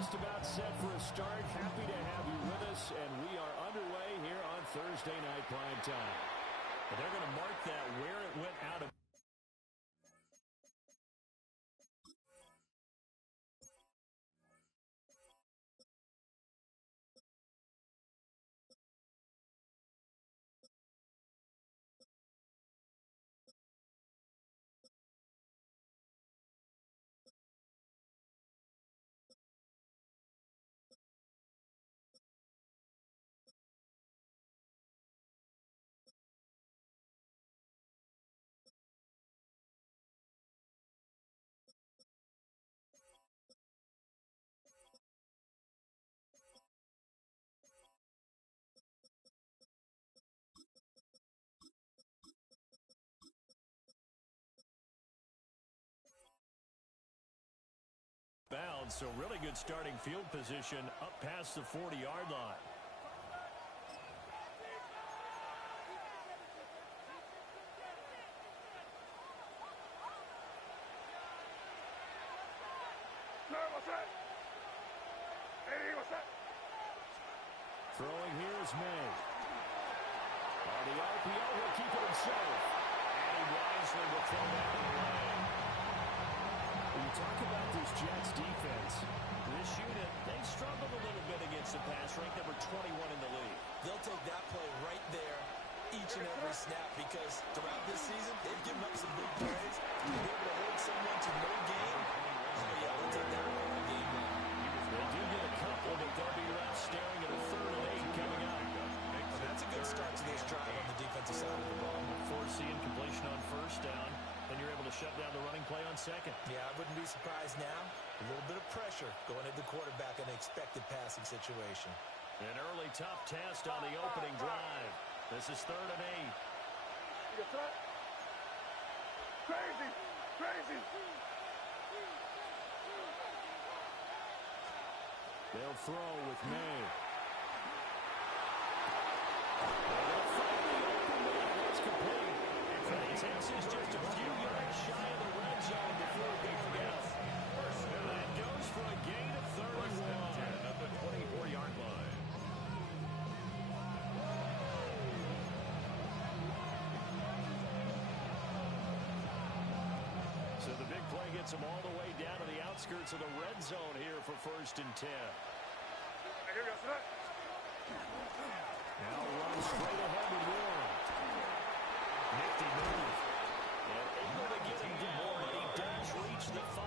just about set for a start. Happy to have you with us, and we are underway here on Thursday Night Prime Time. And they're going to mark that where it went out of. Bounds, so really good starting field position up past the 40-yard line. Throwing here is May. On the RPO, he'll keep it himself. And he wisely will throw that away. When you talk about this Jets defense, this unit, they struggled a little bit against the pass, ranked number 21 in the league. They'll take that play right there each and every snap because throughout this season, they've given up some big plays. To be able to hold someone to no gain, oh yeah, they'll take that one all game long. They do get a couple, but they'll be left staring at a 3rd and 8 coming up. Well, that's a good start to this drive on the defensive side of the ball. Forcing completion on 1st down. Then you're able to shut down the running play on 2nd. Yeah, I wouldn't be surprised now. A little bit of pressure going into the quarterback in an expected passing situation. An early tough test on the opening drive. This is 3rd and 8. Crazy! Crazy! They'll throw with May. It's complete. Texas just a few yards shy of the red zone before being out. And goes for a gain of 31 at the 24-yard line. So the big play gets them all the way down to the outskirts of the red zone here for 1st and 10. Now run straight ahead with Warren. Nifty move. And able to get him down, but he does reach the 5.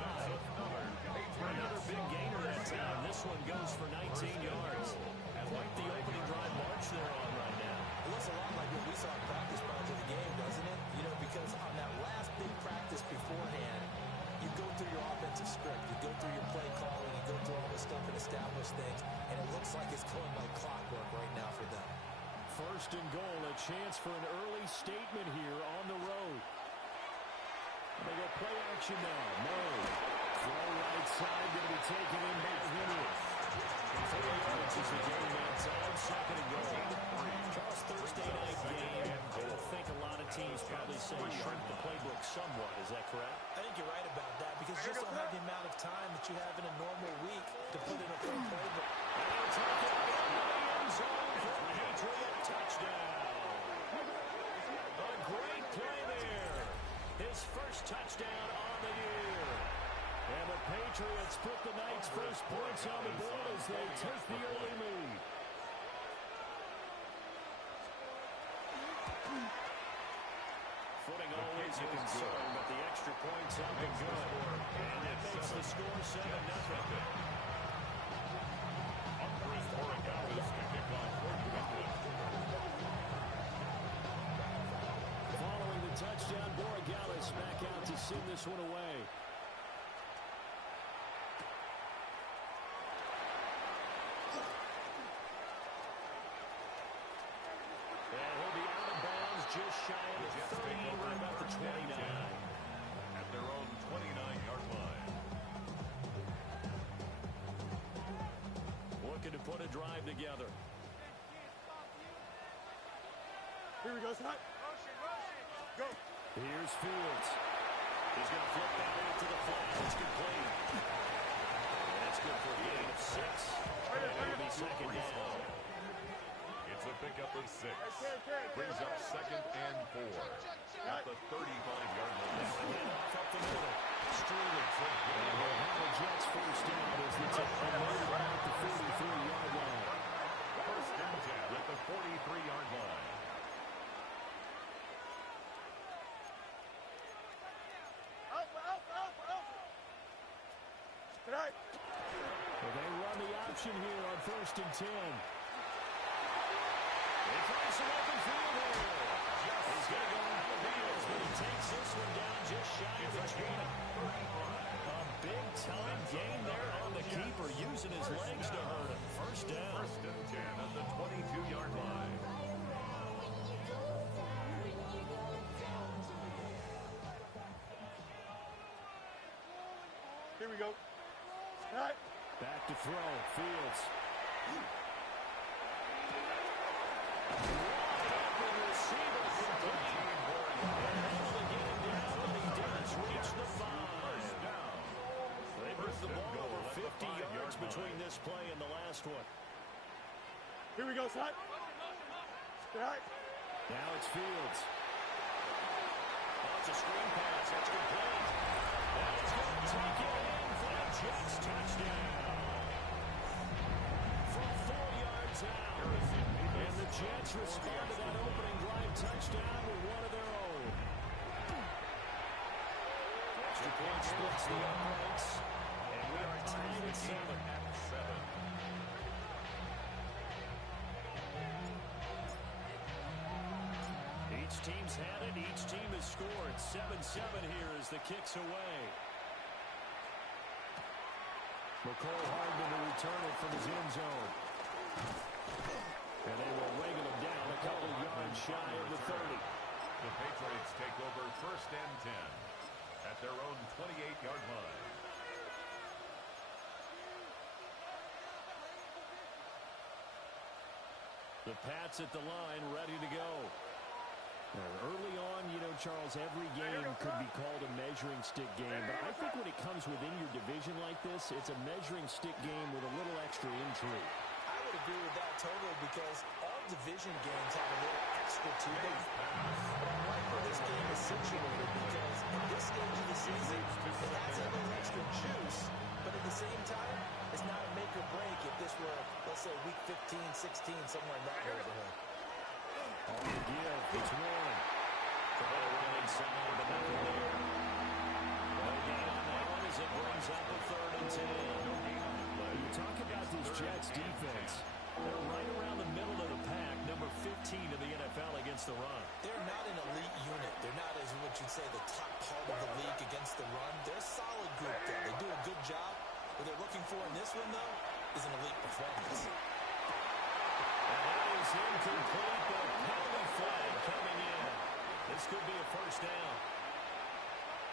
Another big gainer that time. This one goes for 19 yards. Quite the opening drive march they're on right now. It looks a lot like what we saw in practice prior to the game, doesn't it? You know, because on that last big practice beforehand, you go through your offensive script, you go through your play calling, you go through all this stuff and establish things, and it looks like it's going like clockwork right now for them. 1st and goal, a chance for an early statement here on the road. And they go play action now. May. Throw right side, going to be taken in by Henry. 4 yards is the game that time. 2nd and goal. Charles, Thursday night game. I think a lot of teams probably say shrink the playbook somewhat. Is that correct? I think you're right about that because you just don't have the amount of time that you have in a normal week to put in a full playbook. And they'll take it in the end zone for a Patriot touchdown. A great play there. His first touchdown on the year. And the Patriots put the Knights' first points on the board as they take the early lead. Footing always a concern, but the extra points up and good. And it makes the score 7-0. Following the touchdown, Borregales back out to send this one away. And he'll be out of bounds just shy of the 30, right about the 29. At their own 29-yard line. Looking to put a drive together. Here we go, Scott. Go. Here's Fields. He's going to flip that out to the flat. It's complete. And that's good for a gain of 6. of 6. Brings up 2nd and 4 at the 35-yard line. Off up the middle. Streeter. And they'll have the Jets first down as it's a move at the 43-yard line. 1st and 10 at the 43-yard line. Tonight. Well, they run the option here on 1st and 10. They find some open field here. He's going to go on the field, but he takes this one down just shy of the 20. A big-time gain there on the keeper, using his legs to hurt him. First down. 1st and 10 at the 22-yard line. Here we go. Tonight. Back to throw. Fields. Wide receiver complete. And able to get him down, but he does reach the 5. They moved the ball over 50 yards between this play and the last one. Here we go, tonight. Tonight. Now it's Fields. Oh, it's a screen pass. That's complete. And he's going to take it in for the Jets touchdown. From 4 yards out. And the Jets respond to that opening drive touchdown with one of their own. Extra point splits the uprights. And we are tied at 7. Each team's had it. Each team has scored. 7-7 here as the kick's away. McCole Hardman to return it from his end zone. And they will wrangle him down a couple yards shy of the 30. The Patriots take over 1st and 10 at their own 28-yard line. The Pats at the line, ready to go. Early on, you know, Charles, every game could be called a measuring stick game. But I think when it comes within your division like this, it's a measuring stick game with a little extra intrigue. I would agree with that totally because all division games have a little extra to them. But I like where this game is situated because at this stage of the season, it has a little extra juice. But at the same time, it's not a make or break if this were, let's say, week 15, 16, somewhere in that neighborhood. On the give, it's Warren. The ball right inside, but nothing there. No gain on that one as it brings up a 3rd and 10. You talk about this Jets defense. They're right around the middle of the pack, number 15 in the NFL against the run. They're not an elite unit. They're not, as what you'd say, the top part of the league against the run. They're a solid group, though. They do a good job. What they're looking for in this one, though, is an elite performance. And that is incomplete. The penalty flag coming in. This could be a first down.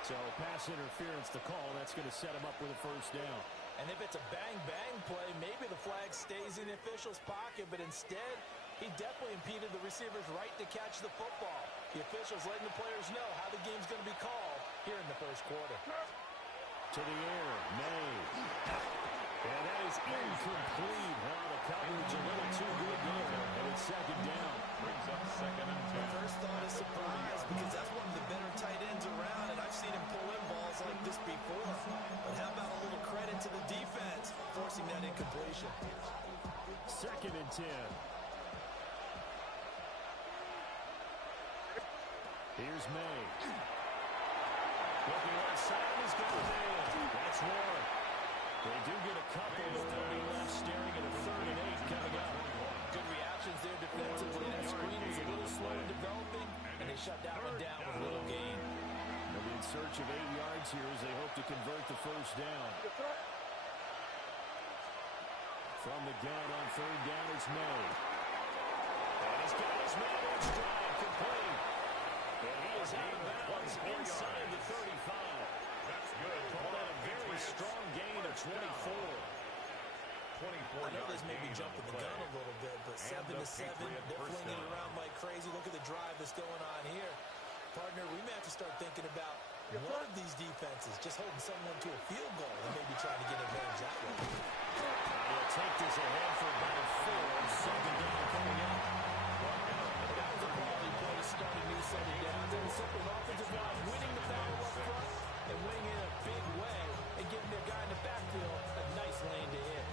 So pass interference to call. That's going to set him up with a first down. And if it's a bang-bang play, maybe the flag stays in the official's pocket, but instead, he definitely impeded the receiver's right to catch the football. The official's letting the players know how the game's going to be called here in the first quarter. To the air, May. And that is incomplete. Well, the coverage a little too good there. And it's 2nd down. Brings up 2nd and 10. First thought is surprise because that's one of the better tight ends around, and I've seen him pull in balls like this before. But how about a little credit to the defense forcing that incompletion? 2nd and 10. Here's May. Looking left side, he's got a man. That's Warren. They do get a couple, but they'll be left staring at a 3rd and 8 coming up. Good reactions there defensively. That screen was a little slow in developing, and they shut that one down with a little gain. They'll be in search of 8 yards here as they hope to convert the first down. From the gun on 3rd down is May. And he's got his man on stride, complete. And he is out of bounds inside the 35. That's good. Call that a very strong gain of 24. 24 I know this yards may be gain jumping on the play. gun a little bit, but 7-7, they're flinging it around like crazy. Look at the drive that's going on here. Partner, we may have to start thinking about one of these defenses just holding someone to a field goal and maybe trying to get advantage that way. He'll take this ahead for about a 4. 2nd down coming up. Breaking new set of downs, and it's simply an offensive line winning the battle up front and winning in a big way and giving their guy in the backfield a nice lane to hit.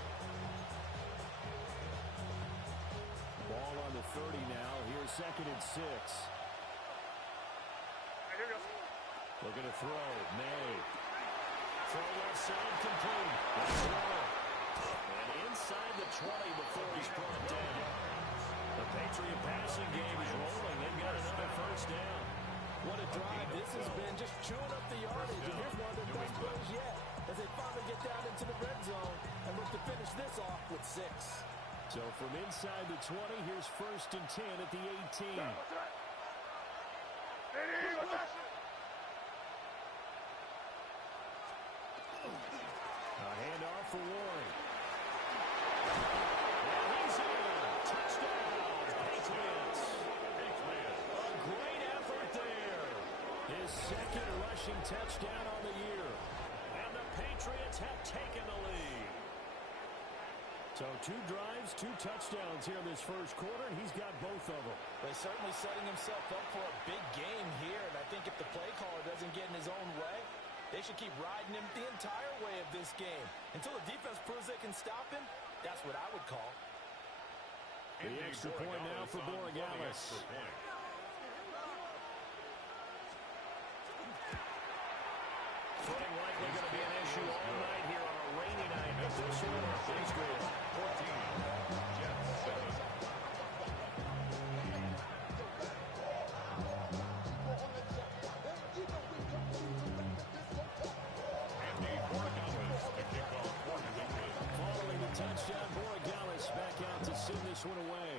Ball on the 30 now. Here's 2nd and 6. Here we go. Looking to throw. May. Throw left side complete. That's one. And inside the 20 before he's brought down. The Patriot passing game is rolling. They've got another first down. What a drive this has been, just chewing up the yardage. And here's one of their best plays yet as they finally get down into the red zone and look to finish this off with 6. So from inside the 20, here's 1st and 10 at the 18. A handoff for Warren. And he's in. Touchdown, Patriots. A great effort there. His 2nd rushing touchdown on the year. And the Patriots have taken the lead. So 2 drives, 2 touchdowns here in this first quarter, and he's got both of them. He's certainly setting himself up for a big game here, and I think if the play caller doesn't get in his own way, they should keep riding him the entire way of this game. Until the defense proves they can stop him, that's what I would call. The extra point now for Borregales. Footing likely going to be an issue all night here on a rainy night. This one, please go. 14. Jets 7. Following the touchdown, Borregales back out to send this one away.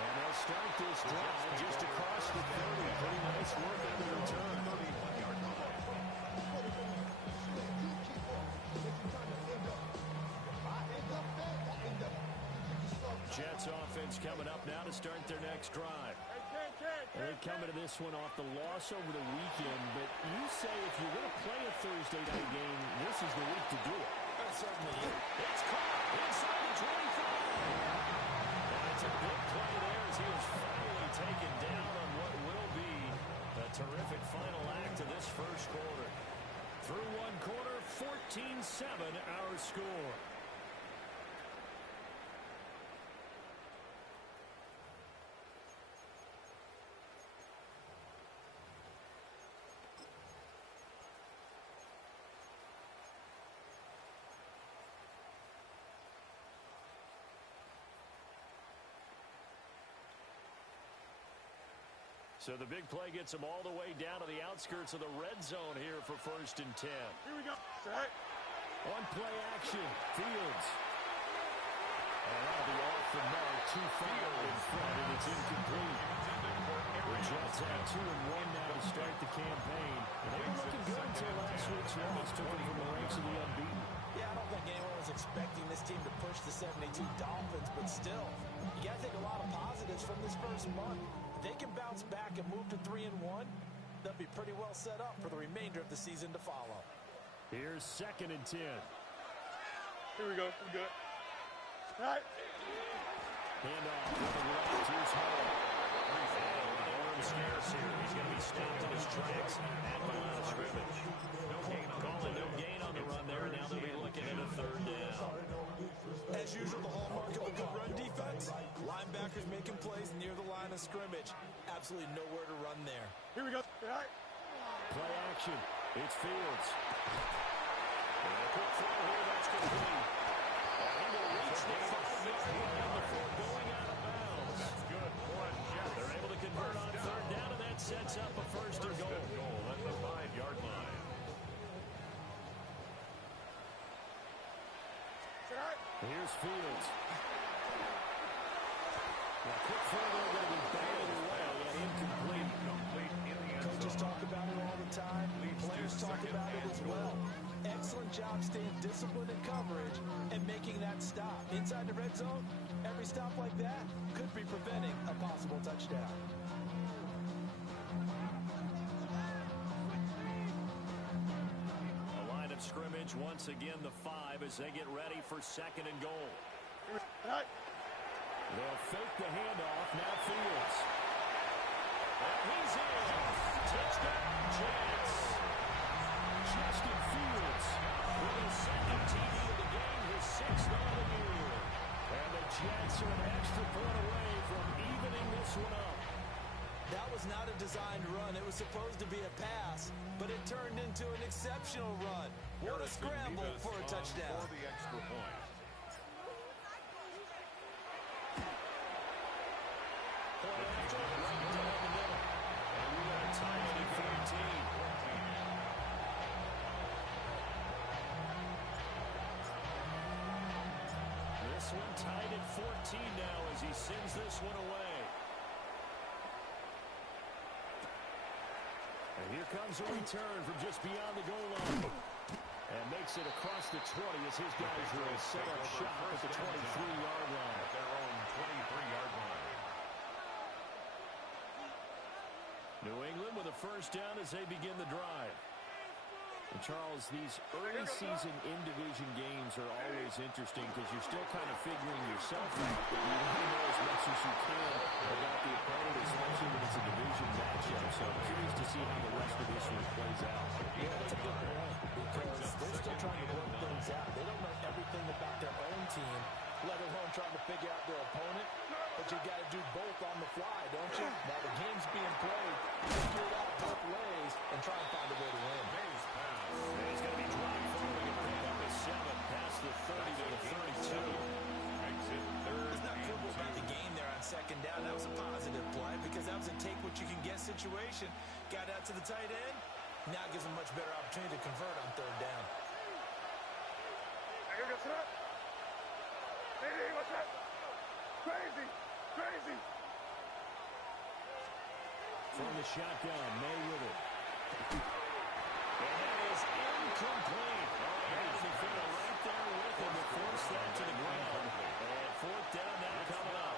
And they'll start this drive just across the 30. Pretty nice work on the return. 31-yard line. Jets offense coming up now to start their next drive. They come into this one off the loss over the weekend, but you say if you're going to play a Thursday night game, this is the week to do it. Certainly is. It's caught inside the 25. And it's a big play there as he was finally taken down on what will be a terrific final act of this first quarter. Through one quarter, 14-7 our score. So the big play gets them all the way down to the outskirts of the red zone here for 1st and 10. Here we go. Set. On play action, Fields. And that'll be off the mark, too far in front, and it's incomplete. The Jets have 2-1 now to start the campaign. And they were looking good until last week's loss took them from the ranks of the unbeaten. Yeah, I don't think anyone was expecting this team to push the 72 Dolphins, but still, you got to take a lot of positives from this first month. If they can bounce back and move to 3-1, they'll be pretty well set up for the remainder of the season to follow. Here's 2nd and 10. Here we go. We're good. Right. Handoff to the left. Here's Hall. Arm scarce here. He's going to be stopped in his tracks at the line of scrimmage. Calling no gain on the run there, and now they'll be looking at a 3rd down. As usual, the hallmark of a good run defense, linebackers making plays near the line of scrimmage. Absolutely nowhere to run there. Here we go. Right. Play action. It's Fields. And a quick throw here. That's complete. And he will reach the 5-yard line before going out of bounds. That's good for a Jets. They're able to convert on 3rd down, and that sets up a 1st and goal. At the 5-yard line. Here's Fields. Now, quick throw there, going to be batted away and incomplete. Coaches talk about it all the time. Players talk about it as well. Excellent job staying disciplined in coverage and making that stop. Inside the red zone, every stop like that could be preventing a possible touchdown. A line of scrimmage Charge once again the 5 as they get ready for second and goal. They'll fake the handoff. Now Fields. And he's in. Touchdown, Jets. Justin Fields with his second TD of the game, his 6th of the year. And the Jets are an extra point away from evening this one up. That was not a designed run. It was supposed to be a pass, but it turned into an exceptional run. What a scramble for a touchdown. For the extra point. Right down the middle. And we got a tie it at 14. This one tied at 14 now as he sends this one away. And here comes a return from just beyond the goal line. And makes it across the 20 as his guys will set up shop at the 23-yard line. At their own 23-yard line. New England with a first down as they begin the drive. And Charles, these early season in-division games are always interesting because you're still kind of figuring yourself out, but you want to know as much as you can about the opponent, especially when it's a division matchup. So I'm curious to see how the rest of this one plays out. Yeah, that's a good point because they're still trying to work things out. They don't know everything about their own team, let alone trying to figure out their opponent. But you got to do both on the fly, don't you? While the game's being played, figure it out both ways and try and find a way to win. He's going to be driving forward and pick up a 7 past the 30 to the 32. Makes it third. It's not quibble about the game there on second down. That was a positive play because that was a take-what-you-can-get situation. Got out to the tight end. Now it gives them much better opportunity to convert on third down. Crazy! Crazy! From the shotgun, May with it. And that is incomplete. There's the field right there with him to force that to the ground. And fourth down now coming up.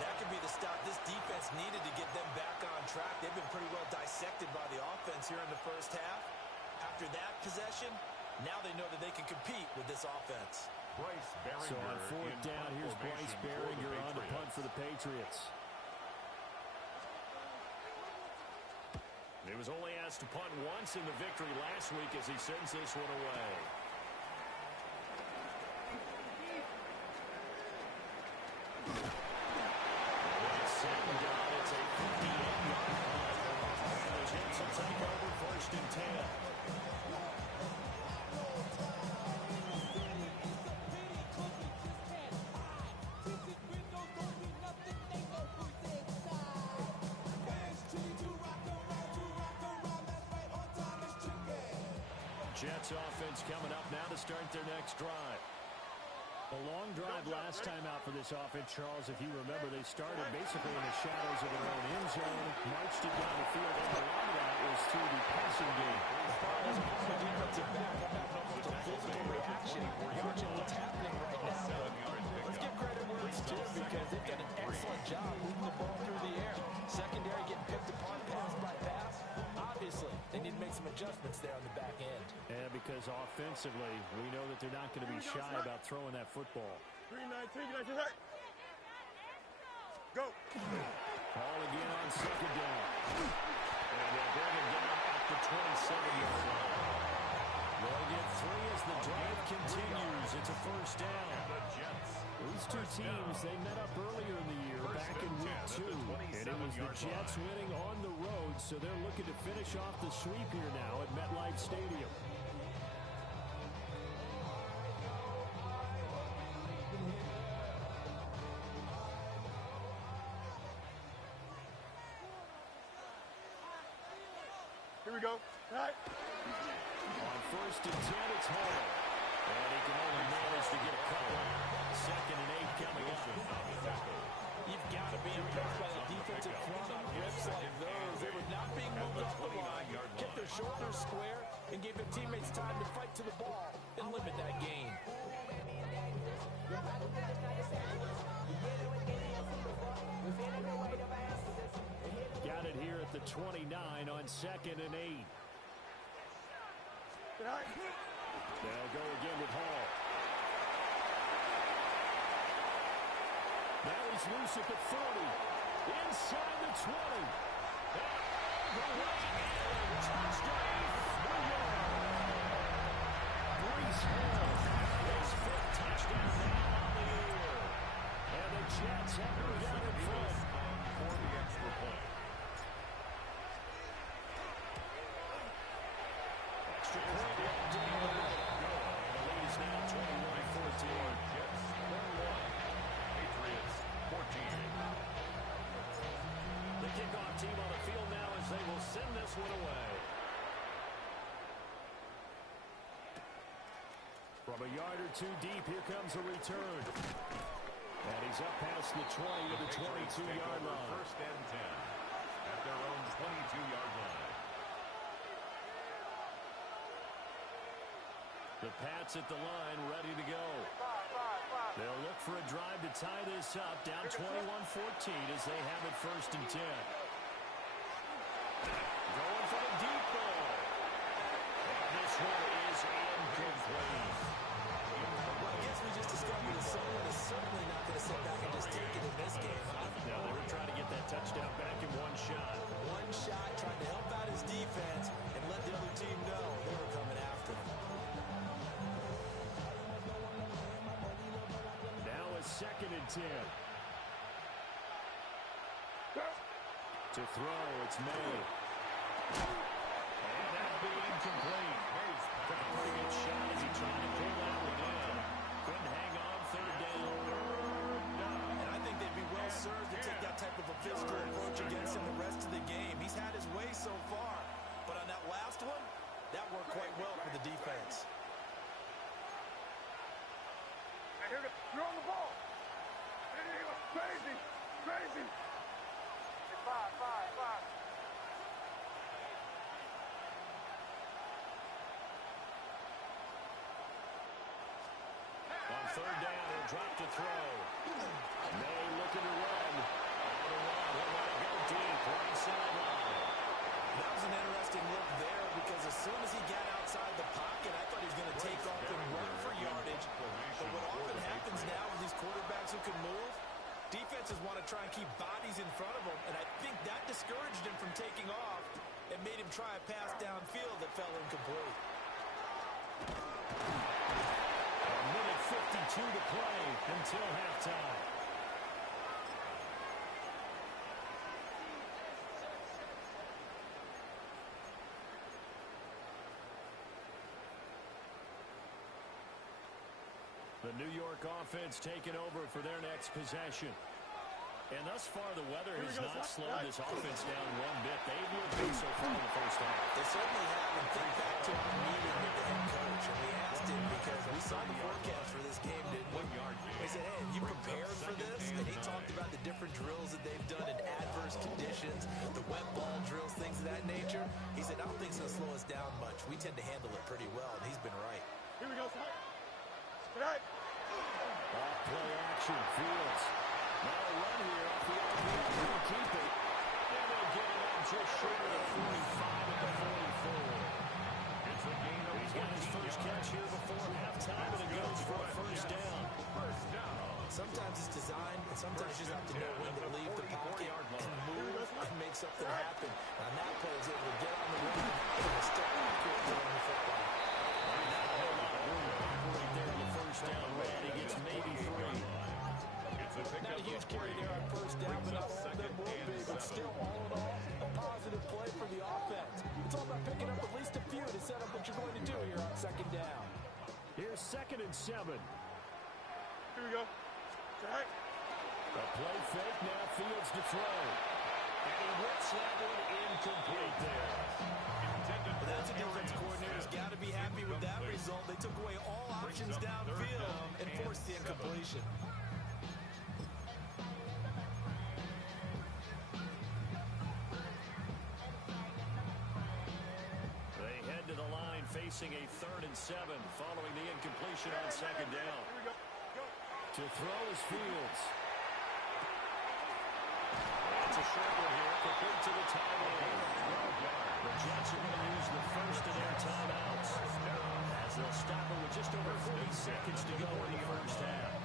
That could be the stop this defense needed to get them back on track. They've been pretty well dissected by the offense here in the first half. After that possession, now they know that they can compete with this offense. So on fourth down, here's Bryce Behringer on to punt for the Patriots. He was only asked to punt once in the victory last week as he sends this one away. Second down, it's a 58-yard punt. And the Jets will take over first and 10. Jets offense coming up now to start their next drive. A long drive last time out for this offense, Charles. If you remember, they started basically in the shadows of their own end zone, marched it down the field, and a lot of that was through the passing game. The defensive back having almost a physical reaction watching what's happening right now. Let's give credit where it's due because they've done an excellent job moving the ball through the air. Secondary getting picked apart pass by pass. Obviously, they need to make some adjustments there on the back end. Yeah, because offensively, we know that they're not going to be shy about throwing that football. 3-19, go. Ball again on second down. And they'll bring it down at the 27-yard line. They'll get 3 as the drive continues. It's a first down. These two teams, they met up earlier in the year, back in week 2. And it was the Jets winning on the road, so they're looking to finish off the sweep here now at MetLife Stadium. Here we go. All right. On first and 10, it's Hall. And he can only manage to get a couple. Second and 8 coming up. You've got to be impressed by the defensive front on rips like those. They were not being moved off the line, kept their shoulders square, and gave their teammates time to fight to the ball and limit that gain. Got it here at the 29 on second and 8. They'll go again with Hall. Now he's loose at the 40. Inside the 20. All the way in. Touchdown, New York. Breece Hall, his 5th touchdown now on the year. And the Jets have moved out in front. For the extra point. Extra point locked in on the way. And the lead is now 21-14. Jets 21. Patriots 14. The kickoff team on the field now as they will send this one away. From a yard or two deep, here comes a return. And he's up past the 20 to the 22-yard line. First and 10 at their own 22-yard line. The Pats at the line, ready to go. They'll look for a drive to tie this up, down 21-14 as they have it first and 10. Going for the deep ball. And this one is incomplete. Well, I guess we just discovered that someone is certainly not going to sit back and just take it in this game. No, they were trying to get that touchdown back in one shot. One shot, trying to help out his defense and let the other team know they were coming after him. Now a 2nd and 10. To throw, it's May. And that'll be incomplete. Took a pretty good shot as he tried to pull that one in. Couldn't hang on, 3rd down. And I think they'd be well served to take that type of a physical approach against him the rest of the game. He's had his way so far, but on that last one, that worked quite well for the defense. You're on the ball. He was crazy. Crazy. Five. On 3rd down, he'll drop to throw. May looking to run. On the run, he'll let it go deep, right sideline. That was an interesting look there because as soon as he got outside the pocket, I thought he was going to take off and run for yardage. But what often happens now with these quarterbacks who can move, defenses want to try and keep bodies in front of them, and I think that discouraged him from taking off and made him try a pass downfield that fell incomplete. A minute 52 to play until halftime. The New York offense taking over for their next possession. And thus far, the weather has not slowed this offense down one bit. They've looked good so far in the first half. They certainly have, and think back to our meeting with the head coach, and we asked him because we saw the forecast for this game, didn't we? They said, hey, have you prepared for this? And he talked about the different drills that they've done in adverse conditions, the wet ball drills, things of that nature. He said, I don't think it's going to slow us down much. We tend to handle it pretty well, and he's been right. Here we go, son. Right. Off play action, Fields. Now a run here off the RPO. They'll keep it. And they'll get it up just short of the 45 at the 44. It's a gain of He's got his first catch here before halftime, and it goes for a first down. First down. Sometimes it's designed, and sometimes you just have to know when to leave the pocket and move and make something happen. On that play, he was able to get on the run and step quick to run the football. Not a whole lot of room to operate there on the first down. Man, he gets maybe 3. Not a huge carry there on first down, but not all of them will be. But still, all in all, a positive play for the offense. It's all about picking up at least a few to set up what you're going to do here on 2nd down. Here's 2nd and 7. Here we go. Right. A play fake, now Fields to throw. And he whips that one incomplete there. But that's a defense coordinator's got to be happy with that result. They took away all options downfield and forced the incompletion. They head to the line facing a 3rd and 7 following the incompletion on 2nd down. Here we go. Go. To throw is Fields. That's a short one here, complete to the tight end. The Jets are going to use the first of their timeouts. they'll stop it with just over 40 seconds to go in the first half.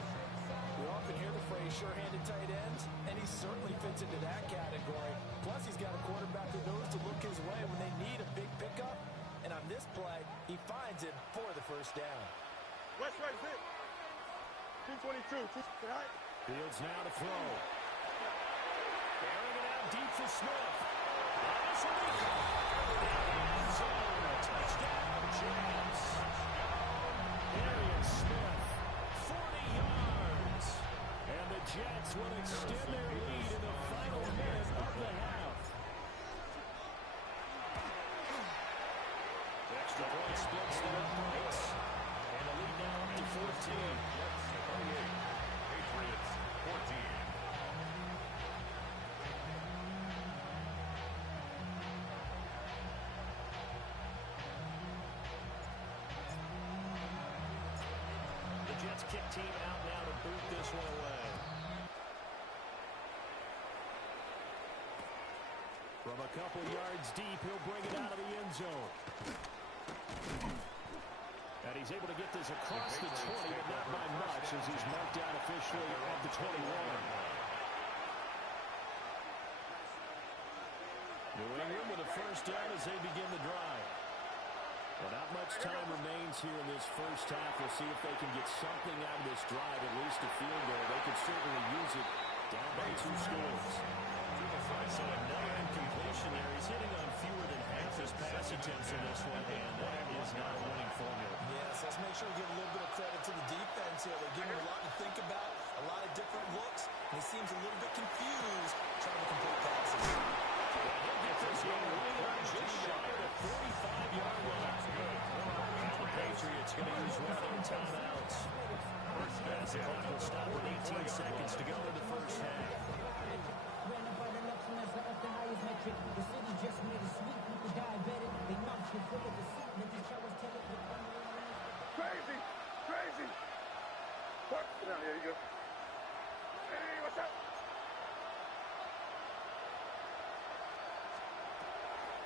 We often hear the phrase sure-handed tight ends, and he certainly fits into that category. Plus, he's got a quarterback who knows to look his way when they need a big pickup. And on this play, he finds it for the first down. West right there. 222. Fields now to throw. Airing it out deep for Smith. This will be end zone. Touchdown, Jets. Darian Smith, 40 yards. And the Jets will extend their lead in the final minute of the half. The extra point splits the uprights. And the lead now up to 14. Jets 38. Patriots 14. The Jets kick team out now to boot this one away. From a couple yards deep, he'll bring it out of the end zone. And he's able to get this across the 20, but not by much, as he's marked down officially at the 21. New England with a first down as they begin the drive. Well, not much time remains here in this first half. We'll see if they can get something out of this drive, at least a field goal. They could certainly use it down by 2 scores. So another incompletion there. He's hitting on fewer than half his pass attempts in this one, and that is not a winning formula. Yes, let's make sure we give a little bit of credit to the defense here. They're giving him a lot to think about, a lot of different looks, and he seems a little bit confused trying to complete passes. He'll get this one right on just shy of the 45-yard line. Now the Patriots going to use one of their timeouts. As the clock will stop with 18 seconds to go in the first half. Crazy! Crazy! What? Sit down. Here you go. Hey, what's up?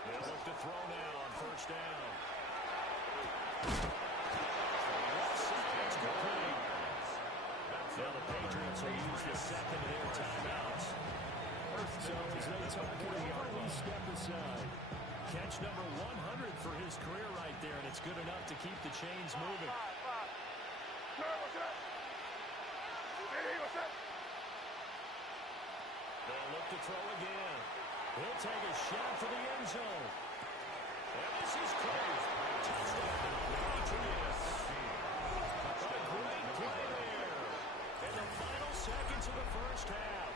They'll look to throw now on first down. Now the Patriots will use the second of their timeouts. So as they talk it over, we step aside. Catch number 100 for his career right there, and it's good enough to keep the chains moving. Sir, what's up? Hey, what's up? They'll look to throw again. He'll take a shot for the end zone. And this is close. Touchdown, Patriots. A great play there. In the final seconds of the first half.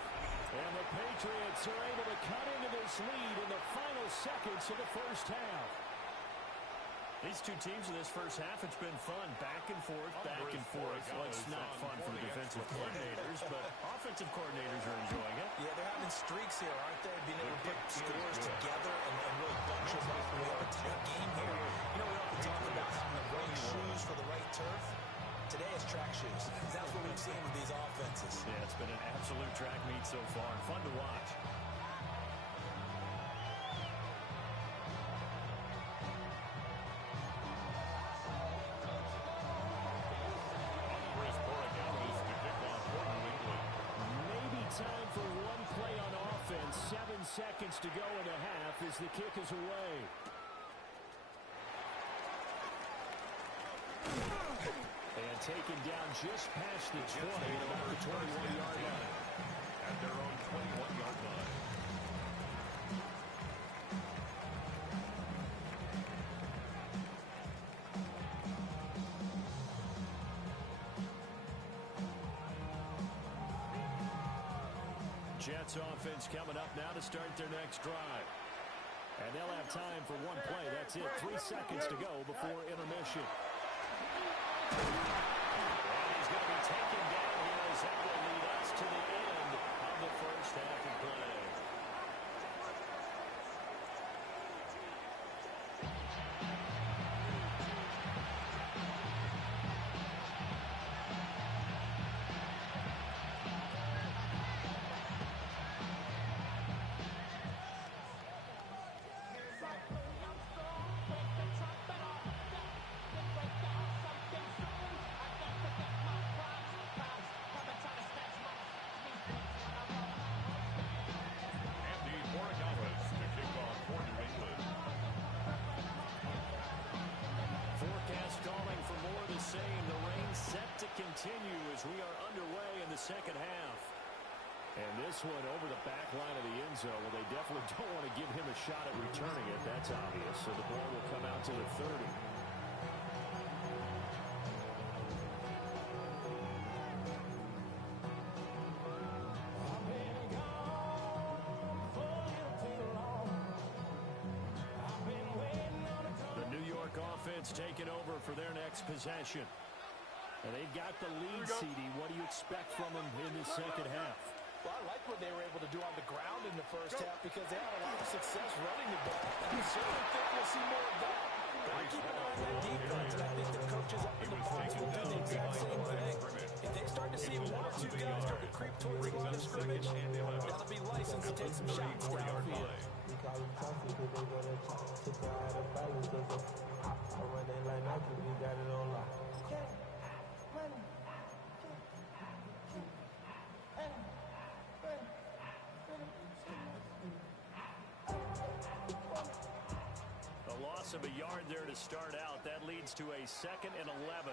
And the Patriots are able to cut into this lead in the final seconds of the first half. These two teams in this first half, it's been fun. Back and forth, back and forth. Well, it's not fun for the defensive coordinators, but offensive coordinators are enjoying it. Yeah, they're having streaks here, aren't they? Being able to put scores together and really bunch them up. We have a tight game here. You know, we often talk about having the right shoes for the right turf. Today is track shoes. That's what we've seen with these offenses. Yeah, it's been an absolute track meet so far. Fun to watch. Maybe time for one play on offense. 7 seconds to go in the half as the kick is away. And taken down just past the 20 at about the 21-yard line. At their own 21-yard line. Jets offense coming up now to start their next drive. And they'll have time for one play. That's it. 3 seconds to go before intermission. And he's going to be taken down here as that will lead us to the end of the first half of play. as we are underway in the second half. And this one over the back line of the end zone. Well, they definitely don't want to give him a shot at returning it. That's obvious. So the ball will come out to the 30. The New York offense taking over for their next possession. And they've got the lead, CD. What do you expect from them in the second half? Well, I like what they were able to do on the ground in the first half because they had a lot of success running the ball. And I certainly think we'll see more of that. Got to keep an eye on that defense, and I think the coaches up in the box will do the exact same thing. If they start to see one or two guys start to creep towards the line of scrimmage, that'll be license to take some shots downfield. We call them toughy because they got a chance to go out of balance. I run that line out because we got it on lock. Of a yard there to start out. That leads to a 2nd and 11.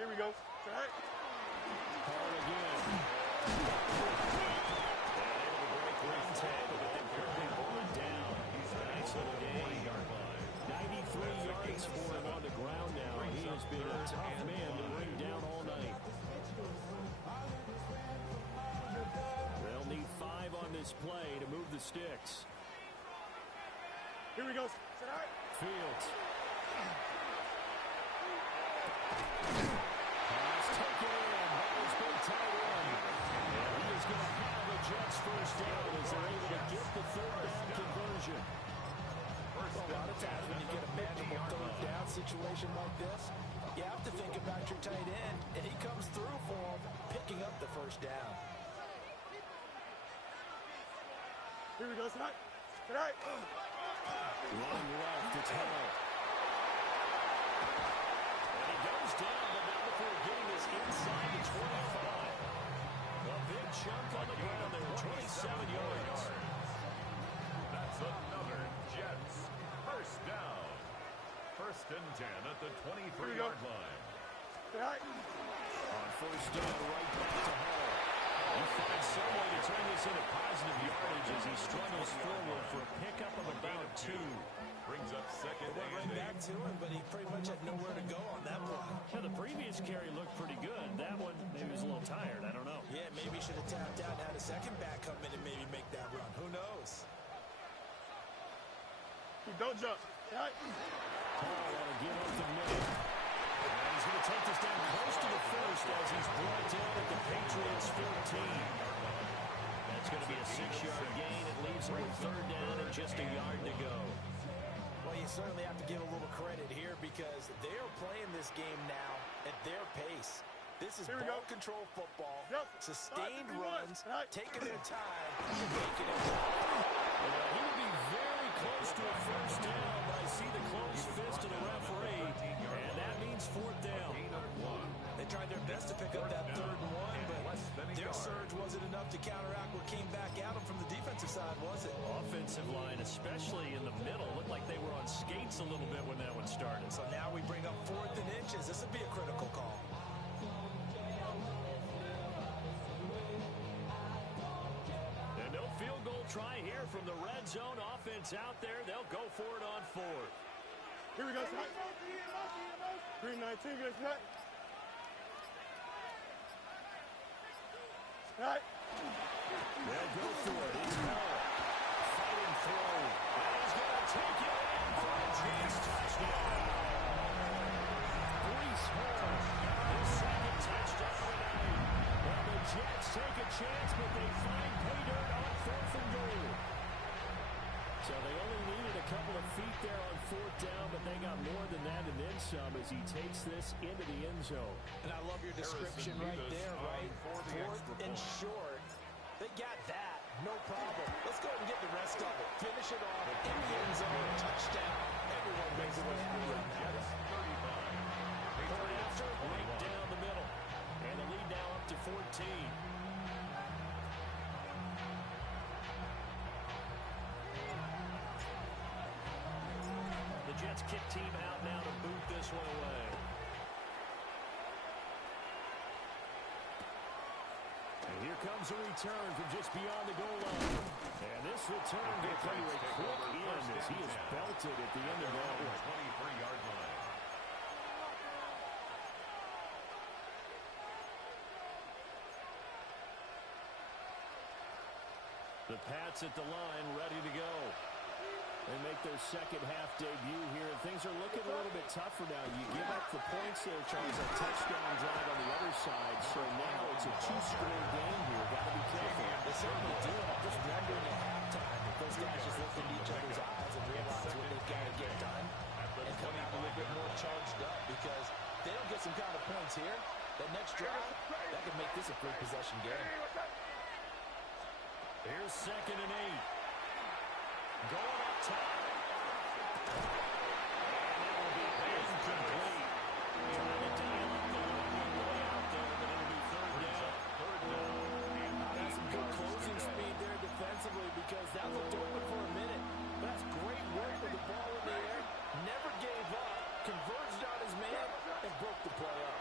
Here we go. All right. Call again. Able to break one tackle, but then quickly pull it down. Nice little game. 93 yards for him on the ground now. He has been a tough man to bring down all night. They'll need 5 on this play to move the sticks. Here we go. Fields. Pass taken in. That is big tight end. And he is going to have the Jets first down as they're able to get the 3rd down conversion. Well, a lot of times when you get a manageable 3rd down situation like this, you have to think about your tight end, and he comes through for him, picking up the 1st down. Here we go, tonight. Tonight. Long left, it's Hall. And he goes down, but not before getting this inside the 25. A big chunk on the ground there, 27 yards. That's another Jets first down. 1st and 10 at the 23-yard line. Tonight. On 1st down, right back to Hall. He finds some way to turn this into positive yardage as he struggles forward for a pickup of about 2. Brings up 2nd It went right back to him, but he pretty much had nowhere to go on that one. Yeah, the previous carry looked pretty good. That one, maybe he was a little tired. I don't know. Yeah, maybe he should have tapped out and had a second back come in and maybe make that run. Who knows? Don't jump. Tonight. Hall want to give up the middle. And he's going to take this down close to the 1st as he's brought down at the Patriots 14. That's going to be a 6-yard gain. It leaves him with 3rd down and just a yard to go. Well, you certainly have to give a little credit here because they are playing this game now at their pace. This is ball control football, sustained runs, taking their time, and making it work. Well, he would be very close to a 1st down, but I see the closed fist of the referee, and that means 4th down. They tried their best to pick up that 3rd and 1, but their surge wasn't enough to counteract what came back at them from the defensive side, was it? Offensive line, especially in the middle, looked like they were on skates a little bit when that one started. So now we bring up 4th and inches. This would be a critical call. And no field goal try here from the red zone offense out there. They'll go for it on 4th. Here we go, tonight. 319, good tonight. Tonight. They'll go for it. It's Hall. Fighting through. And he's going to take it in for a Jets touchdown. Breece Hall, his 2nd touchdown tonight. Well, the Jets take a chance, but they find pay dirt on 4th and goal. So they only needed a couple of feet there on 4th down, but they got more than that and then some as he takes this into the end zone. And I love your description right there, right? 4th and short. They got that. No problem. Let's go ahead and get the rest of it. Finish it off in the end zone. Touchdown. Everyone makes it happy on that one. Point after, right down the middle. And the lead now up to 14. Jets kick team out now to boot this one away. comes a return from just beyond the goal line. And this return will come to a quick end as he is belted at the end of that one. 23-yard line. The Pats at the line, ready to go. They make their second half debut here, and things are looking a little bit tougher now. You give up the points there, Charles, a touchdown drive on the other side, so now it's a two-score game here. Got to be careful. They certainly do. I'm just wondering at halftime if those guys just look into each other's eyes and realize what they've got to get done and come out a little bit more charged up, because they don't get some kind of points here. That next drive, that could make this a three-possession game. Here's 2nd and 8. Going up top. And it will be incomplete. Trying to dial up the long way out there, but it'll be 3rd down. That's some good closing speed there defensively, because that looked open for a minute. But that's great work with the ball in the air. Never gave up. Converged on his man and broke the play up.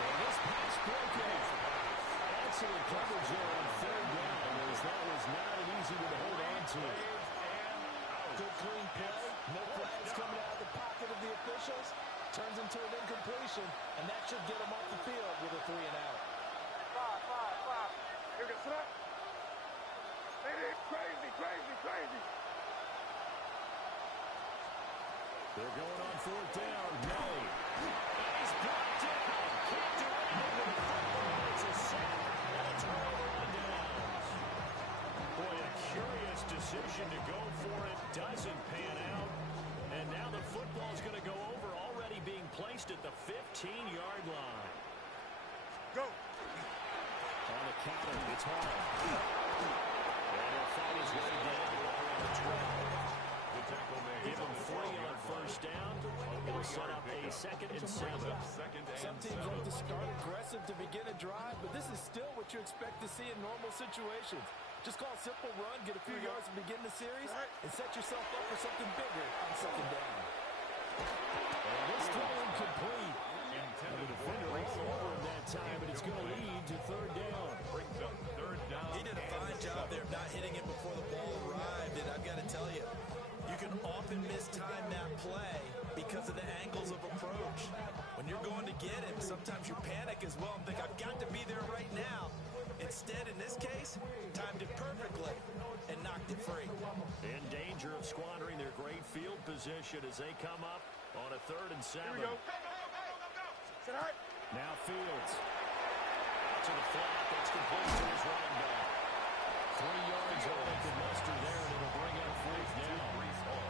And this pass broken. Excellent coverage there on 3rd down, as that was not an easy one to hold on to. Good clean play. No flags coming out of the pocket of the officials. Turns into an incompletion, and that should get him off the field with a 3 and out. Five. Here we go, son. It is crazy. They're going on 4th down. May. He's blocked down. Can't do anything with the football. It's a sack. And a turnover on downs. Boy, a curious decision to go for it. Doesn't pan out. And now the football's going to go over, already being placed at the 15-yard line. Go. On the counter, it's hard. And he'll find his way down around the 12. Give him 3 on 1st down. It'll set up a 2nd and 7. Some teams like to start aggressive to begin a drive, but this is still what you expect to see in normal situations. Just call a simple run, get a few yards to begin the series, and set yourself up for something bigger on 2nd down. And this throw incomplete. And the defender all over him that time, but it's going to lead to 3rd down. Brings up 3rd down. He did a fine job there of not hitting it before the ball arrived, and I've got to tell you, you can often mistime that play because of the angles of approach. When you're going to get him, sometimes you panic as well and think, I've got to be there right now. Instead, in this case, timed it perfectly and knocked it free. In danger of squandering their great field position as they come up on a 3rd and 7. Here we go. Now Fields. Out to the flat. That's complete to his running back. 3 yards all they can muster there, and it'll bring up 4th down.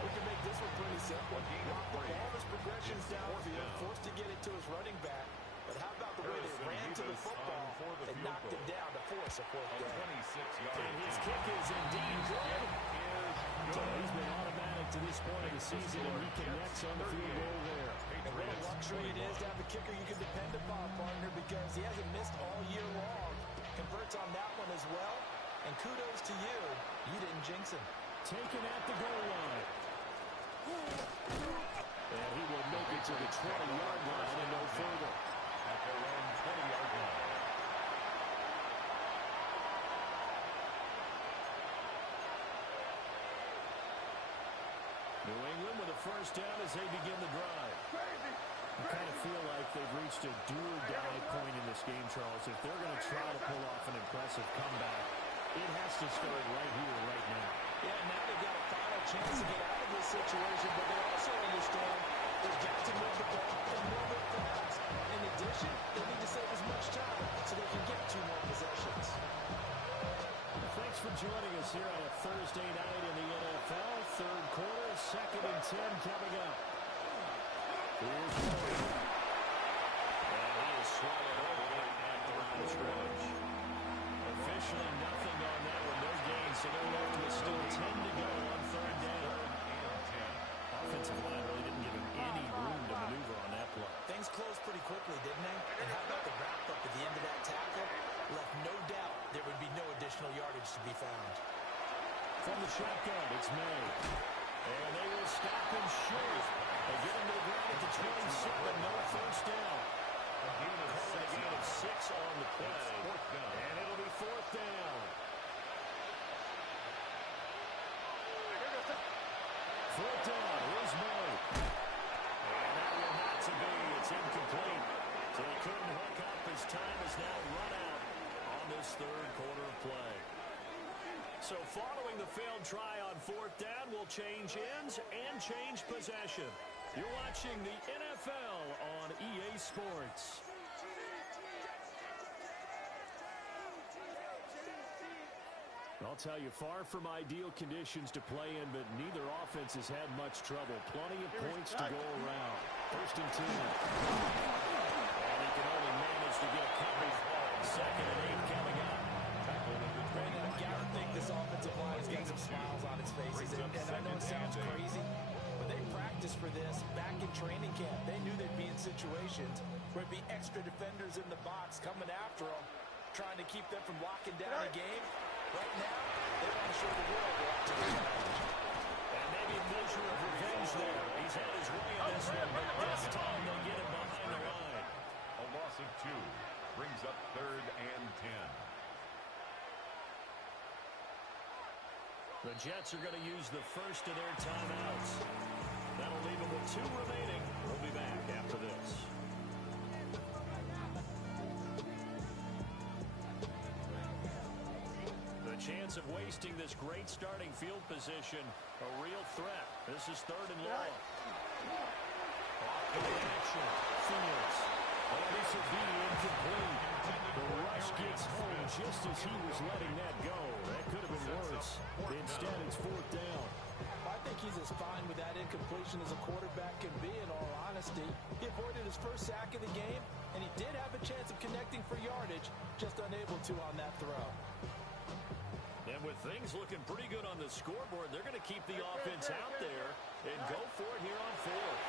We can make this one pretty simple. Lock up all his progressions downfield, forced to get it to his running back. But how about the way they ran to the football and knocked him down to force a 4th down? And his kick is indeed good. So he's been automatic to this point of the season, and he connects on the field goal there. And what a luxury it is to have a kicker you can depend upon, partner, because he hasn't missed all year long. Converts on that one as well. And kudos to you. You didn't jinx him. Taken at the goal line. And he will make it to the 20-yard line and no further. At their own 20-yard line. New England with a 1st down as they begin the drive. I kind of feel like they've reached a do-or-die point in this game, Charles. If they're going to try to pull off an impressive comeback, it has to start right here, right now. Yeah, now they've got a final chance to get out of this situation, but they also understand they've got to move the ball and move it fast. In addition, they need to save as much time so they can get 2 more possessions. Thanks for joining us here on a Thursday night in the NFL. 3rd quarter, 2nd and 10 coming up. Here's Murray. And he is swallowed over right at the line of scrimmage. Officially nothing on that one. No gain, so they're left with still 10 to go on 3rd down. Offensive line really didn't give him any room to maneuver on that play. Things closed pretty quickly, didn't they? And how about the wrap-up at the end of that tackle? Left no doubt there would be no additional yardage to be found. From the shotgun, it's May. And they will stop him short. They get him to the ground at the 27, no 1st down. A gain of 6 on the play. And it'll be 4th down. Fourth down. Here's Murray. And that will not to be. It's incomplete. So he couldn't hook up. His time is now run out on this 3rd quarter of play. So following the failed try on 4th down, we'll change ends and change possession. You're watching the NFL on EA Sports. I'll tell you, far from ideal conditions to play in, but neither offense has had much trouble. Plenty of points to go around. 1st and 10. And he can only manage to get a couple. 2nd and 8 coming up. Brandon, I gotta think this offensive line has got some smiles on its faces. And I know it sounds crazy, but they practiced for this back in training camp. They knew they'd be in situations where there'd be extra defenders in the box coming after them, trying to keep them from locking down a game. Right now, they want to show the world they're up to the challenge. And maybe a measure of revenge there. He's had his way on this one, but this time they get him behind the line. A loss of 2 brings up 3rd and 10. The Jets are going to use the first of their timeouts. That'll leave them with 2 remaining. We'll be back after this. The chance of wasting this great starting field position, a real threat. This is 3rd and long. Off in action. Fields. Oh, this will be incomplete. The rush gets home just as he was letting that go. That could have been worse. Instead, it's 4th down. I think he's as fine with that incompletion as a quarterback can be, in all honesty. He avoided his first sack of the game, and he did have a chance of connecting for yardage, just unable to on that throw. And with things looking pretty good on the scoreboard, they're going to keep the offense out there and go for it here on 4th.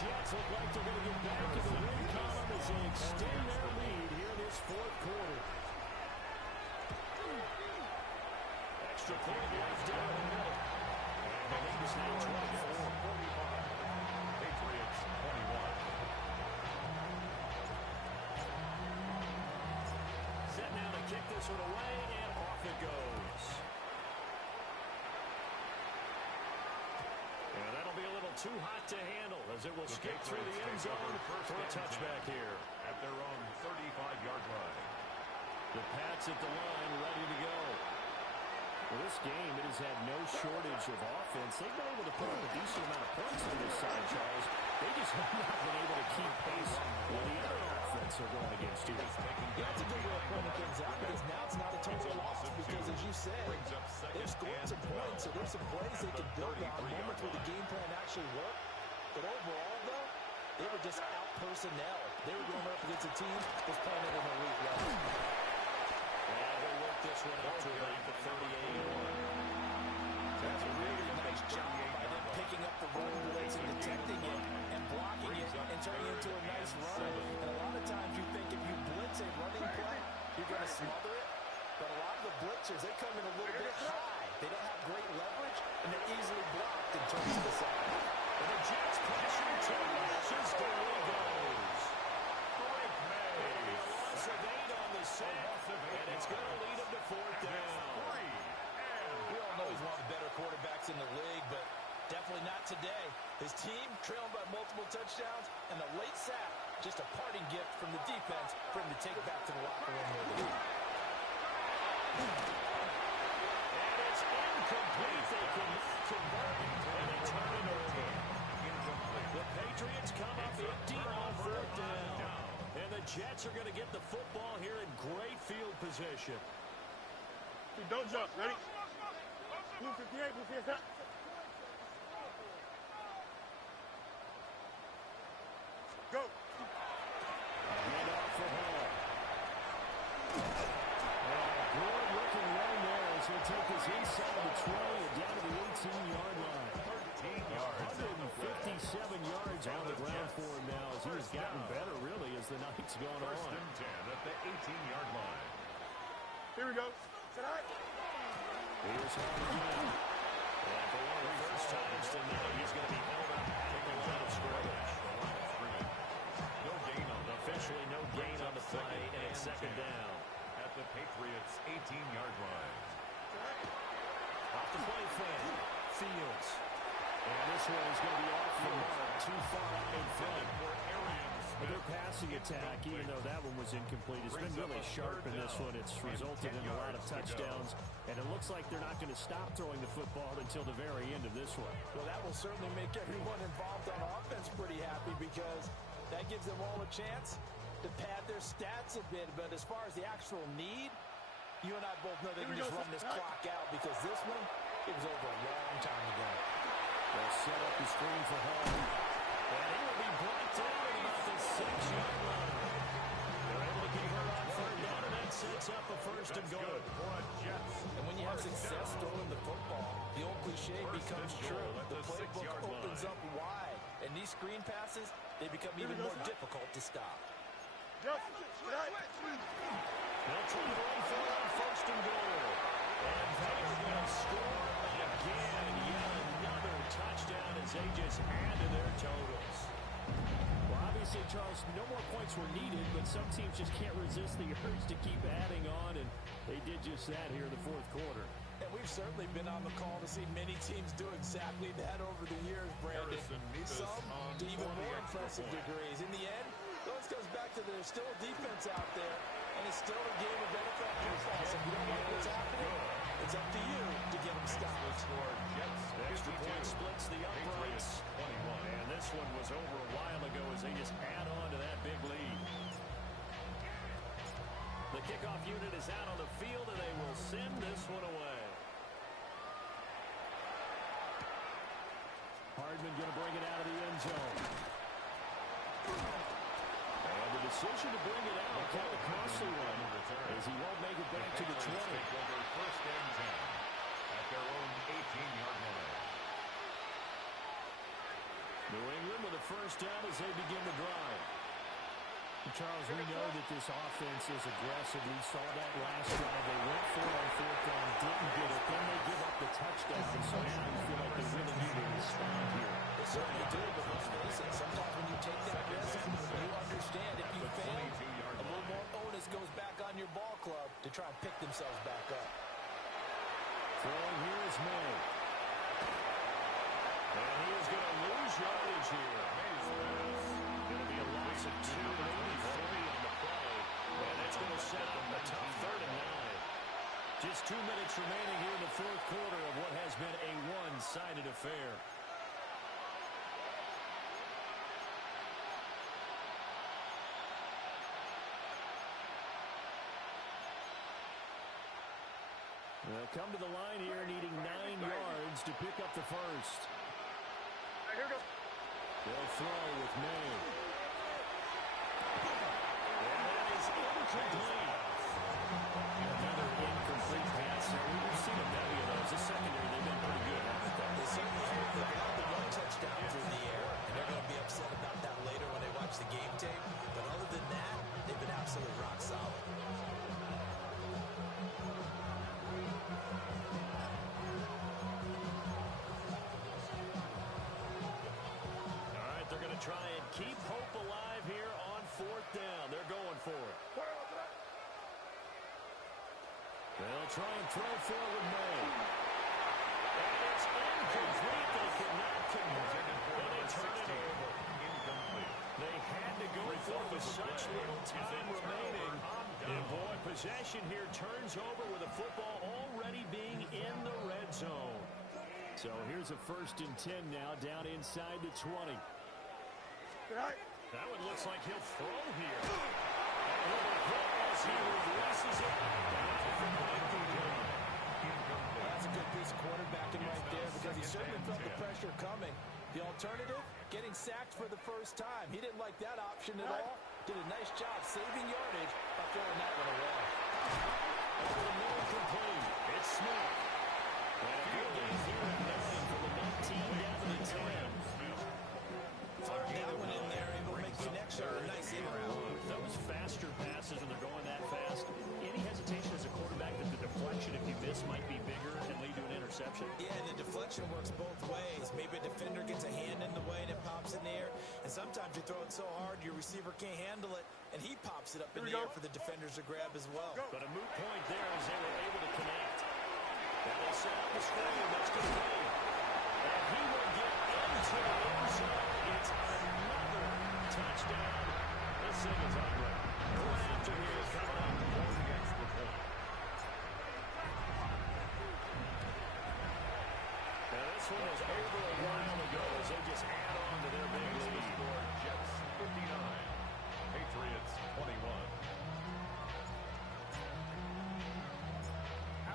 Jets look like they're going to get back in the win column as they extend their lead here in this 4th quarter. Extra point left down the middle. And the lead is now 24. Patriots 21. Set now to kick this one away, and off it goes. And that'll be a little too hot to handle as it will skip through the end zone for a touchback here. At their own 35-yard line. The Pats at the line, ready to go. Well, this game, it has had no shortage of offense. They've been able to put up a decent amount of points on this side, Charles. They just have not been able to keep pace with the other offense they're going against here. Yeah, that's a good way of pointing things out, because now it's not a total loss, because as you said, they've scored some points, so there's some plays they can build on, moments where the game plan actually worked. But overall, though, they were just out personnel. They were going up against a team that's playing at an elite level. Yeah, they worked this one out to about the 38. That's a really nice job by them picking up the run blitz and detecting it and blocking it and turning it into a nice run. And a lot of times you think if you blitz a running play, you're going to smother it. But a lot of the blitzers, they come in a little bit high. They don't have great leverage, and they're easily blocked and turned to the side. And the Jets pressure two rushes to where goes. Great Maybe a loss of 8 on the sack, and it's going to lead them to 4th down. We all know he's one of the better quarterbacks in the league, but definitely not today. His team trailing by multiple touchdowns, and the late sack, just a parting gift from the defense for him to take back to the locker room with him. And it's incomplete. They cannot convert, and they turn it over. The Patriots come up empty on 4th down. And the Jets are going to get the football here in great field position. Don't jump. Ready? Move 58, move 58. Go. Hand off for Hall. Good looking run there as he'll take his inside the 20 and down to the 18-yard line. 13 yards. 157 yards on the ground for him now as he has gotten better, really, as the night's gone on. First and 10 at the 18-yard Here we go. Tonight. Here's Hall again. And for one of the first times tonight, he's going to be held up at the line of scrimmage. No gain on the Officially no gain on the play, and it's second down. at the Patriots' 18-yard line. Off the play fake. Fields. And this one is going to be off the mark. Too far out in front. Their passing attack, even though that one was incomplete, has been really sharp in this one. It's resulted in a lot of touchdowns, and it looks like they're not going to stop throwing the football until the very end of this one. Well, that will certainly make everyone involved on offense pretty happy because that gives them all a chance to pad their stats a bit. But as far as the actual need, you and I both know they can just run this clock out because this one, it was over a long time ago. They'll set up the screen for Hall. And he will be brought down at about the 6-yard line. They're able to keep her on third down, and that sets up a first and goal. And when you have success throwing the football, the old cliche becomes true. The playbook opens up wide. And these screen passes, they become even more difficult to stop. Just tonight. They'll try to run for it on first and goal. And they're going to score again. Yet another touchdown as they just add to their totals. Well, obviously, Charles, no more points were needed, but some teams just can't resist the urge to keep adding on, and they did just that here in the fourth quarter. And we've certainly been on the call to see many teams do exactly that over the years, Brandon. Some to even more impressive degrees. In the end, those goes back to there's still a defense out there, and it's still a game of NFL football. So if you don't like what's happening, it's up to you to get them stopped. The extra point splits the uprights. And this one was over a while ago as they just add on to that big lead. The kickoff unit is out on the field, and they will send this one away. Hardman going to bring it out of the end zone. And the decision to bring it out, kind of a costly one, as he won't make it back to the 20. First and 10 at their own 18-yard line. New England with a first down as they begin to drive. Charles, we know that this offense is aggressive. We saw that last drive. They went for it on fourth down, didn't get it. Then they give up the touchdown. So now you feel like they really need to respond here. They certainly do, but let's face it, sometimes when you take that risk, you understand if you fail, a little more onus goes back on your ball club to try and pick themselves back up. Throwing here is May. And he is going to lose yardage here. Going to be a loss of 2, maybe 3 on the play. And that's going to set up a tough 3rd and 9. Just 2 minutes remaining here in the fourth quarter of what has been a one-sided affair. They'll come to the line here needing 9 yards to pick up the first. Here we go. They'll throw with May. And that is incomplete. Another incomplete pass. We've seen a many of those. The secondary, they've been pretty good, haven't they? They certainly have. They've got the one touchdown through the air, and they're going to be upset about that later when they watch the game tape. But other than that, they've been absolutely rock solid. Try and keep hope alive here on fourth down. They're going for it. They'll try and throw for it with May. And it's incomplete. They cannot convert it. And they turn it over. Incomplete. They had to go for it with such little time remaining. And boy, possession here turns over with a football already being in the red zone. So here's a 1st and 10 now down inside the 20. That one looks like he'll throw here. As he releases it. That's a good piece of quarterbacking right there because he certainly felt the pressure coming. The alternative, getting sacked for the first time. He didn't like that option at all. Did a nice job saving yardage by throwing that one away. Over the middle complete. It's Smith. And a good game here at 9 from the 19 down to the 10. That one in there, able to make the connection. Nice in route. Those faster passes, and they're going that fast. Any hesitation as a quarterback pass might be bigger and lead to an interception. Yeah, and the deflection works both ways. Maybe a defender gets a hand in the way and it pops in the air. And sometimes you throw it so hard your receiver can't handle it, and he pops it up in the air for the defenders to grab as well. But a moot point there as they were able to connect. That'll set up the screen. That's going to be. And he will get into the end zone. It's another touchdown. This thing is ugly. Going after here, coming up. Going against the point. Now this one was over a while ago as they just add on to their big lead. Score, Jets 59, Patriots 21.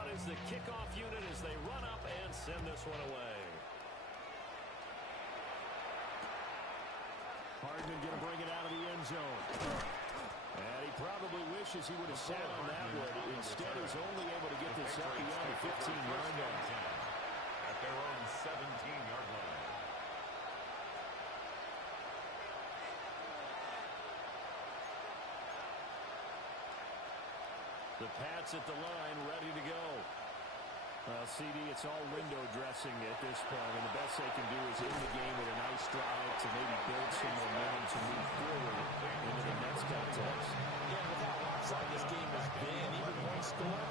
Out is the kickoff unit as they run up and send this one away. Hardman going to bring it out of the end zone. And he probably wishes he would have sat on that one. Instead, he's only able to get this up beyond the 15-yard line. At their own 17-yard line. The Pats at the line, ready to go. CD, it's all window dressing at this point, and the best they can do is end the game with a nice drive to maybe build some momentum to move forward into the next contest. Yeah, with how lopsided this game has been, even one score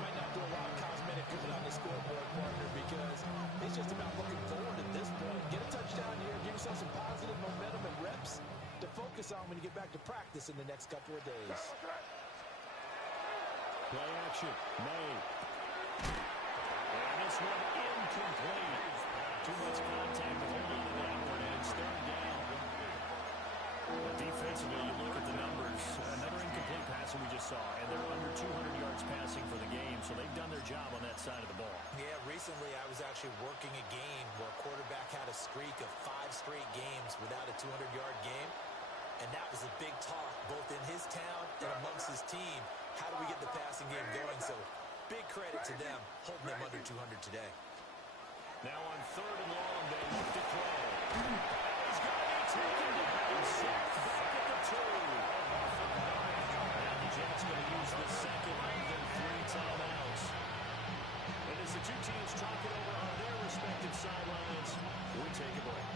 might not do a lot of cosmetic good on the scoreboard, partner, because it's just about looking forward at this point. Get a touchdown here, give yourself some positive momentum and reps to focus on when you get back to practice in the next couple of days. Play action, May. And this one incomplete. Too much contact with hold on to that one, and it's third down. Defensively, you look at the numbers. Another incomplete pass that we just saw, and they're under 200 yards passing for the game, so they've done their job on that side of the ball. Yeah, recently I was actually working a game where a quarterback had a streak of 5 straight games without a 200-yard game, and that was a big talk both in his town and amongst his team. How do we get the passing game going? So big credit to them holding them under 200 today. Now on third and long, they look to throw. He's got to be taken down. Sacked back at the 2. And the Jets going to use the second of their 3 timeouts. And as the two teams talk it over on their respective sidelines, we take a break.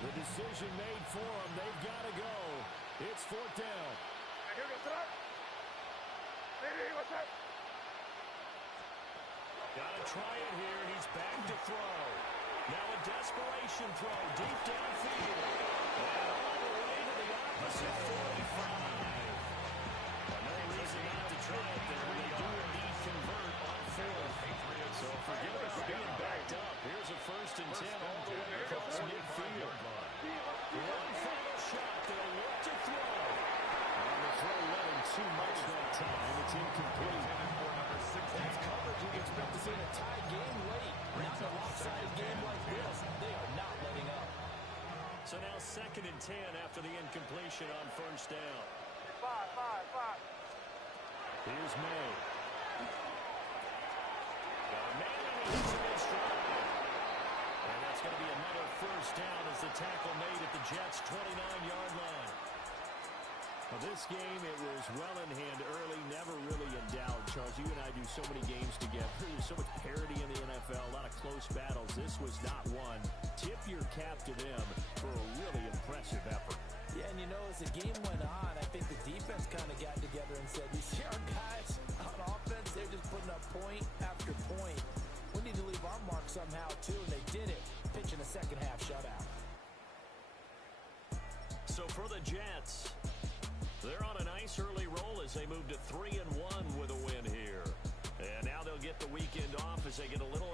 The decision made for them. They've got to go. It's 4th down. Got to try it here. He's back to throw. Now a desperation throw deep downfield. And all the way to the opposite 45. No reason not to try it there. They do indeed convert on 4th. So forget about being backed up. Here's a 1st and 10 all the way across midfield. One final shot. They'll look to throw. And the throw wasn't too much that time. It's incomplete. That's coverage you expect to see in a tie game late. Not in a lopsided game like this. They are not letting up. So now 2nd and 10 after the incompletion on 1st down. 5. Here's May. Got a man and he hits him in stride. And that's going to be another 1st down as the tackle made at the Jets' 29-yard line. Well, this game, it was well in hand early, never really in doubt. Charles, you and I do so many games together. There's so much parity in the NFL, a lot of close battles. This was not one. Tip your cap to them for a really impressive effort. Yeah, and you know, as the game went on, I think the defense kind of got together and said, you see our guys on offense, they're just putting up point after point. We need to leave our mark somehow, too, and they did it, pitching a second-half shutout. So for the Jets, they're on a nice early roll as they move to 3-1 with a win here. And now they'll get the weekend off as they get a little